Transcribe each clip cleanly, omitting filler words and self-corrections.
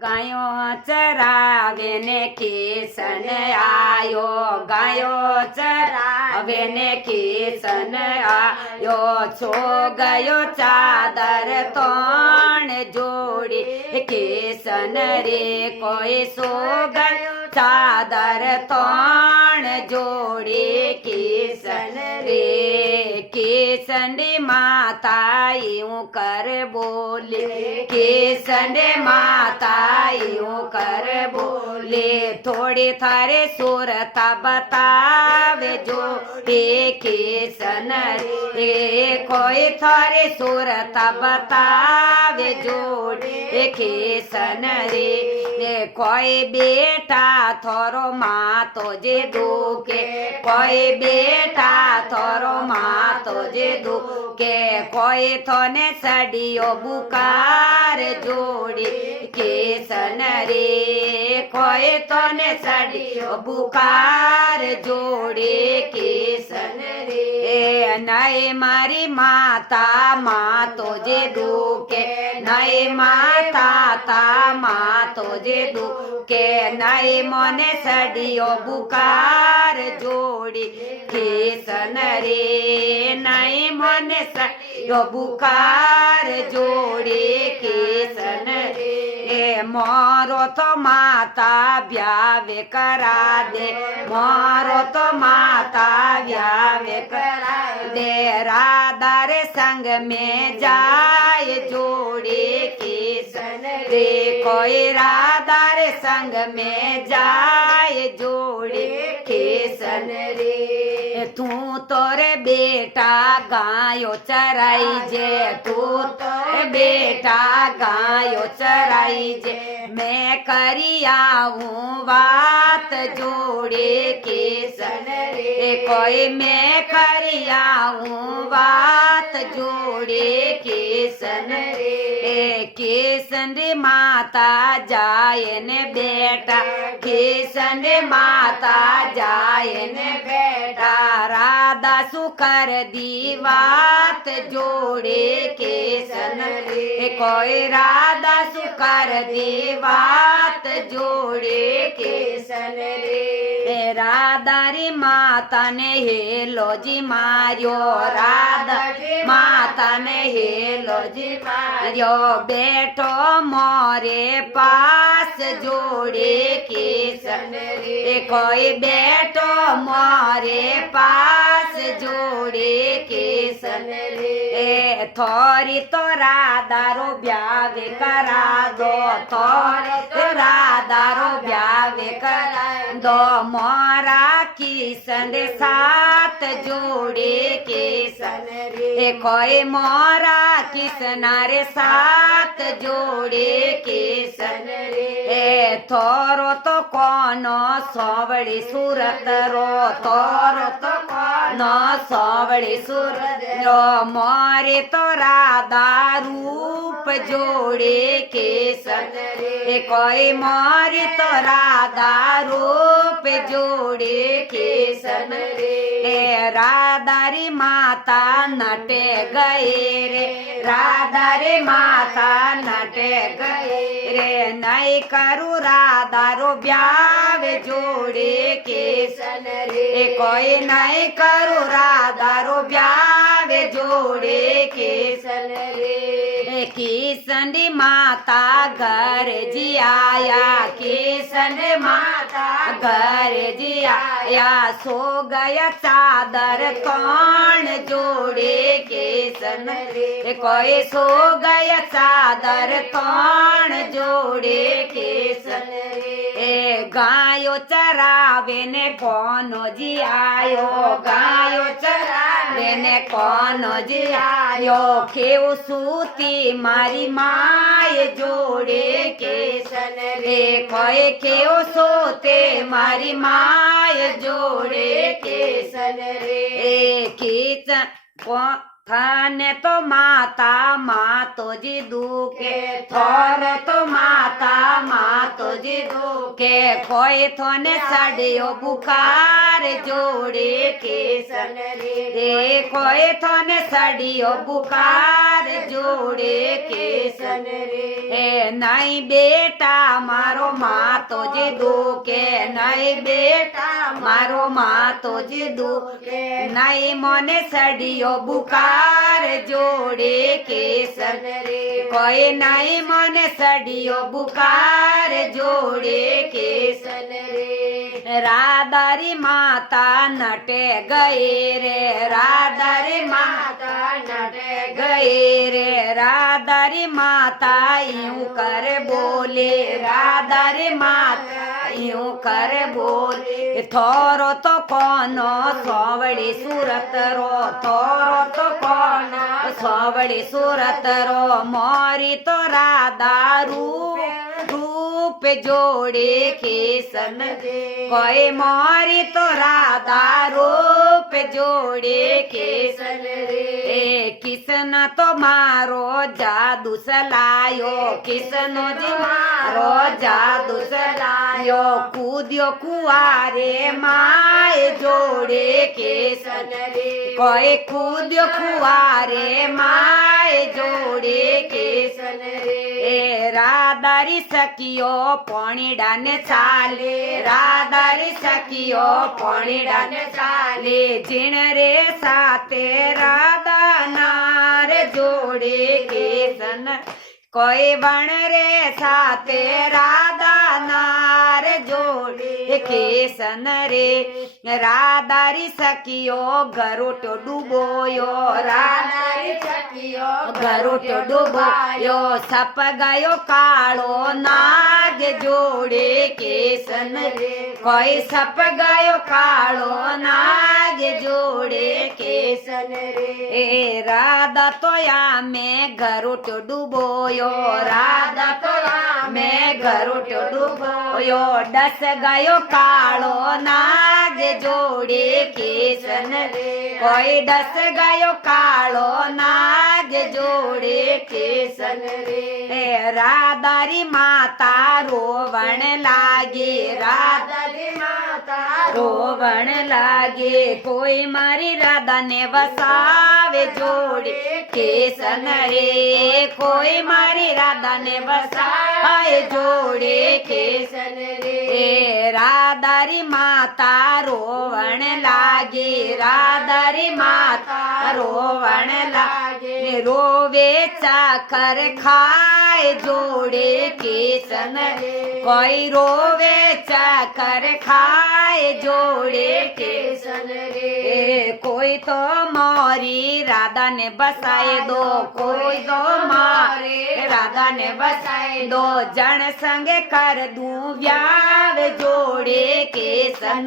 ગાયો ચરાવે ને કિશન આયો, ગાયો ચરાવે ને કિશન આયો, છો ગયો ચાદર તોણ જોડી કિશન રે, કોઈ સો ગયો ચાદર તોણ જોડી કિશન રે, કિશન માતા यूं कर बोले, किशन माता यूं कर बोले, थोड़ी थारे सूरता बतावे जो किशन रे, कोई थारे सूरता बतावे जोड़े किशन रे, कोई बेटा थोरो माँ तो जे दुखे, कोई बेटा थोरो माँ तो जे दुखे, कोई थोने सडियो बुकार जोड़ी किशन रे, कोई थोने सडियो बुकार जोड़ी किशन रे, नई मारी माता माँ तो जे दुखे, नई माता ता माँ तो जे दुखे, नई मोने सडियो बुकार जोड़ी किशन रे, नई मोने सडियो बुकार जोड़ी किशन रे, मोरो तो माता ब्यावे करा दे, मोरो तो माता ब्यावे करा दे, राधा रे संग में जाए जोड़ी किशन रे, कोई राधा रे संग में जाए जोड़ी किशन रे, तू तोरे बेटा गायो चराई जे, तू तोरे बेटा गायो चराई जे, मैं करी आऊं बात जोड़े किशन रे, कोई मैं करी आऊं बात जोड़े किशन रे, किशन रे माता जाए ने बेटा, किशन रे माता जाए ने बेटा, राधा सुकर दी बात जोड़े किशन रे, कोई राधा सुकर दी बात जोड़े किशन रे, राधा री माता ने हेलो जी मारियो, राधा माता ने हेलो जी मारियो, बेटो मोरे पास जोड़े किशन रे, कोई बेटो मोरे पास जोड़े किशन रे, थोड़ी तो राधा रो ब्यावे करा दो, थोड़ी तो राधा रो ब्यावे करा दो, मोरा किशन रे साथ जोड़े किशन रे, कोई मोरा किशन रे साथ जोड़े किशन रे, थोरो तो कोनो सोवड़ी सूरत रो, थोरो तो कोनो सोवड़ी सूरत रो, मोरे तो राधा रूप जोड़े किशन रे, कोई मोरे तो राधा रूप जोड़े किशन रे, राधा री माता नटे गए रे, राधा रे माता नटे गए रे, नई करू राधा रो ब्याव जोड़े किशन रे, कोई नई करू राधा रो ब्याव जोड़े किशन रे, किशन री माता घर जी आया, किशन री माता घर जी आया, सो गया चादर कौन जोड़े किशन रे, कोई सो गया चादर कौन जोड़े किशन रे, गायो चरावे ने कोनो जी आयो, गायो चरावे ने कोनो जी आयो, खेव सूती मारी माय जोड़े किशन रे, कोई खेव सोते मारी माय जोड़े किशन रे, किशन थाने तो माता माँ तो जी दुखे, थोर तो माता माँ तो जी दुखे, कोई थोने सडियो बुखार जोड़े किशन रे, कोई थोने सडियो बुखार જોડે કેસન રે એ નહીં બેટા મારો માતોજી દુખે નહીં બેટા મારો માતોજી દુખે નહીં મને સડિયો બુકાર જોડે કેસન રે કોઈ નહીં મને સડિયો બુકાર જોડે કેસન રે રાધારી માતા નટે ગઈ રે રાધારી માતા નટે ગઈ રે રાધારી માતા यूं कर बोले राधारी माता यूं कर बोले थोरो तो कोनो सोवड़ी सूरत रो थोरो तो कोनो सोवड़ी सूरत रो मोरी तो राधा रूप जोड़े केसन कोई मोरी तो राधा रूप जोड़े केसन रे किसन तो मारो जादू सलायो किसनो जी मारो जादू सलायो कूद्यो कुआरे माए जोड़े केसन रे कोई कूद्यो कुआरे माए जोड़े केसन रे राधारी सखियो पोणीडा ने चाले राधारी सखियो पोणीडा ने चाले जिण रे साथे राधा नार जोड़े केसन कोई बण रे साथे राधा नार जोड़े केसन रे राधारी सखियो गरुटो डूबोयो राधारी सखियो गरुटो डूबोयो सप गयो काळो नाग जोड़े केसन रे कोई सप गयो काळो नाग जोड़े केसन रे राधा तो या में गरुटो डूबोयो राधा तो या में गरुटो डूबोयो डस गयो काळो नाग जोड़े केसन रे कोई डस गयो काळो नाग जोड़े केसन रे राधारी माता रोवण लागे राधारी माता रोवण लागे कोई मारी राधा ने वसावे जोड़े केसन रे कोई मारी राधा ने वसावे जोड़े केसन रे राधारी माता रोवण लागे राधारी माता रोवण लागे रोवे चाकर खाए जोड़े केसन कोई रोवे चाकर खाए जोड़े केसन रे कोई तो मोरी राधा ने बसाए दो कोई तो मारे राधा ने बसाए दो जन संगे कर दूं व्याव जोड़े केसन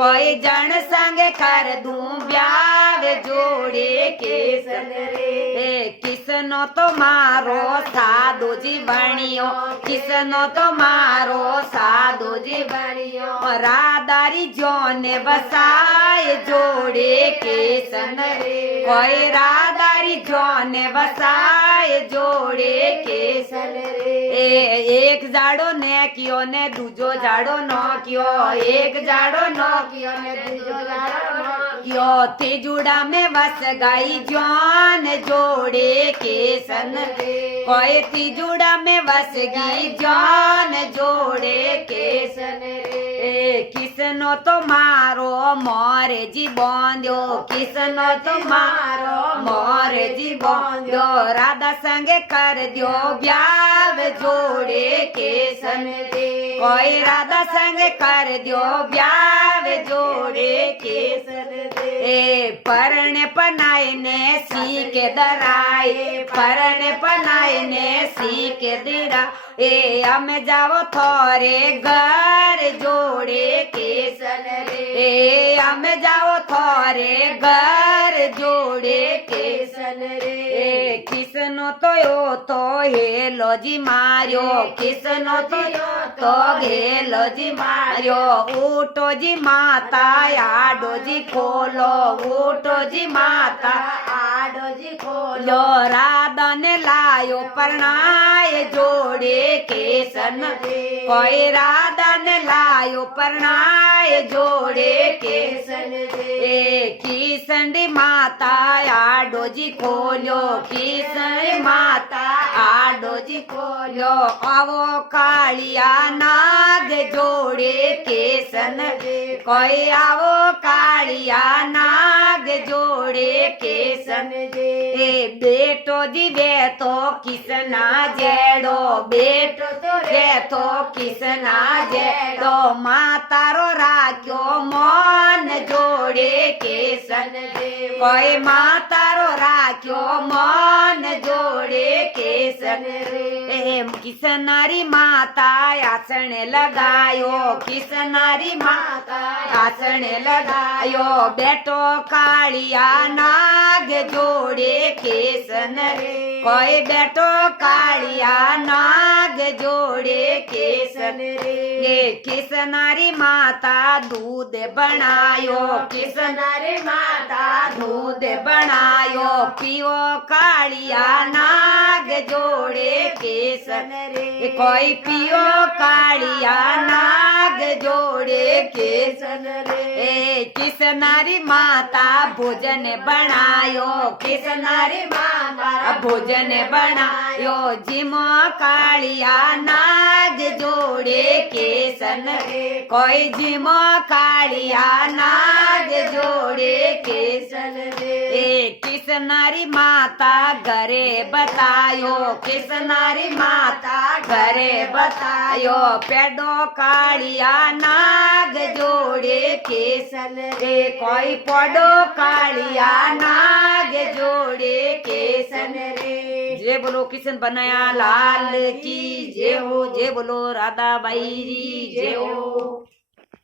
कोई जन संगे कर दूं व्याव जोड़े केसन रे किसनो तो मारो साधु जी बणियो किसनो तो मारो साधु जी बणियो राधारी जोने बसाए जोड़े केसन कोई राधारी जोने बसाए जोड़े केसन एक जाड़ो ने कियो ने दूजो जाड़ो नो कियो एक जाड़ो नो कियो ने दूजो जाड़ो नो कियो तिजुड़ा में बस गई जान जोड़े केसन कोई तिजुड़ा में बस गई जान जोड़े केसन किसनो तो मारो मोरे जी बांध्यो किसनो तो मारो मोरे जी बांध्यो राधा संगे कर दियो ब्याव जोड़े केसन कोई राधा संगे कर दियो ब्याव जोड़े केसन परने पनाए ने सी के दराए परने पनाए ने सी के दरा हम जाओ थोरे घर जोड़े केसन रे हम जाओ थोरे घर जोड़े केसन रे किसनो तो यो तो हेलो जी मारियो किसनो तो हेलो जी मारियो ऊटो जी माता आडो जी खोलो ઉઠો જી માતા આડો જી ખોલો લો રાધાને લાયો પરણાય જોડે કેસન કોઈ રાધાને લાયો પરણાય જોડે કેસન એ કિસંડી માતા આડોજી ખોલ્યો કિસંડી માતા આડોજી ખોલ્યો આવો કાળિયા નાગ જોડે કેસન કોઈ આવો કાળિયા નાગ જોડે કેસન એ બેટો જી બેતો કિસના જેડો બેટો તો બેતો કિસના જેડો માતારો રાખ્યો મોન જોડે કેસન કોઈ માતારો રાખ્યો મોન જોડે કેસન એમ કિસનારી માતા આસણે લગાયો કિસનારી માતા આસણે લગાયો બેટો કાળિયા નાગ જોડે કેસન કોઈ બેટો કાળિયા નાગ જોડે કેસન એ કિસનારી માતા દૂધ બનાયો કિસનારી માતા દૂધ બનાયો પીવો કાળિયા નાગ જોડે કેસન એ કોઈ પીવો કાળિયા નાગ જોડે કેસન એ કિસનારી માતા ભોજન બનાયો કિસનારી માતા ભોજન બનાયો જીમો કાળિયા નાગ જોડે કેસન કોઈ જીમો કાળિયા નાગ જોડે કેસન એ કિસનારી માતા ઘરે બતાયો કિસનારી માતા ઘરે બતાયો પેડો કાળિયા નાગ જોડે કેસન એ કોઈ પડો કાળિયા નાગ જોડે કેસન રે जय बोलो किशन बनाया लाल की जय हो जय बोलो राधाबाई जी जय हो।